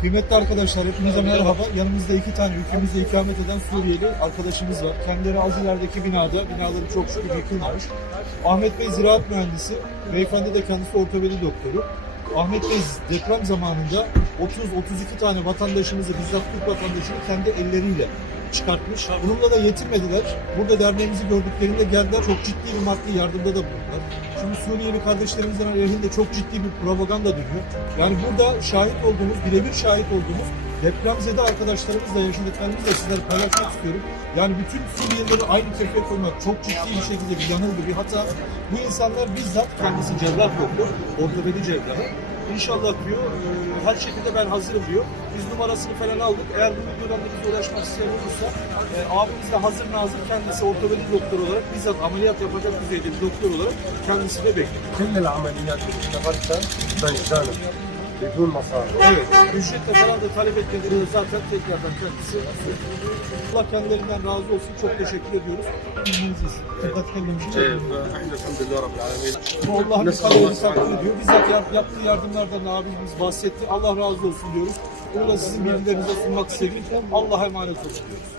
Kıymetli arkadaşlar hepinize merhaba. Yanımızda iki tane ülkemizde ikamet eden Suriyeli arkadaşımız var. Kendileri az ilerideki binada, binaları çok şükür yıkılmamış. Ahmet Bey ziraat mühendisi, beyefendi de kendisi ortopedi doktoru. Ahmet Bey deprem zamanında 30-32 tane vatandaşımızı, bizzat Türk vatandaşını kendi elleriyle çıkartmış. Bununla da yetinmediler. Burada derneğimizi gördüklerinde geldiler. Çok ciddi bir maddi yardımda da bulundular. Şimdi Suriyeli kardeşlerimizin aleyhinde çok ciddi bir propaganda dönüyor. Yani burada şahit olduğumuz, birebir şahit olduğumuz depremzede arkadaşlarımızla yaşadıklarımızla sizlere paylaşmak istiyorum. Yani bütün Suriyelileri aynı kefeye koymak çok ciddi bir şekilde bir yanılgı, bir hata. Bu insanlar bizzat kendisi cerrah doktor, ortopedi cerrahı. İnşallah diyor, e, her şekilde ben hazırım diyor. Biz numarasını falan aldık. Eğer bu videodan da bize ulaşmak isteyen olursa, e, abimiz de hazır nazır kendisi ortopedi doktor olarak, bizzat ameliyat yapacak düzeyde bir doktor olarak kendisi de bekliyor. كل العمليات اللي اشتغلتها مجانا yapılmasa. Evet. Ücretle falan da talep etmediğini zaten tekrardan kendisi Allah kendilerinden razı olsun. Çok teşekkür ediyoruz. İlginiz için. Dikkat kendimiz için. Evet. Elhamdülillah Rabbil Alemin. Allah'ın bir kaderini takdir ediyor. Bizzat yap, yaptığı yardımlardan abimiz bahsetti. Allah razı olsun diyoruz. Bunu da sizin bilgilerinize sunmak istedik. Allah'a emanet olun diyoruz.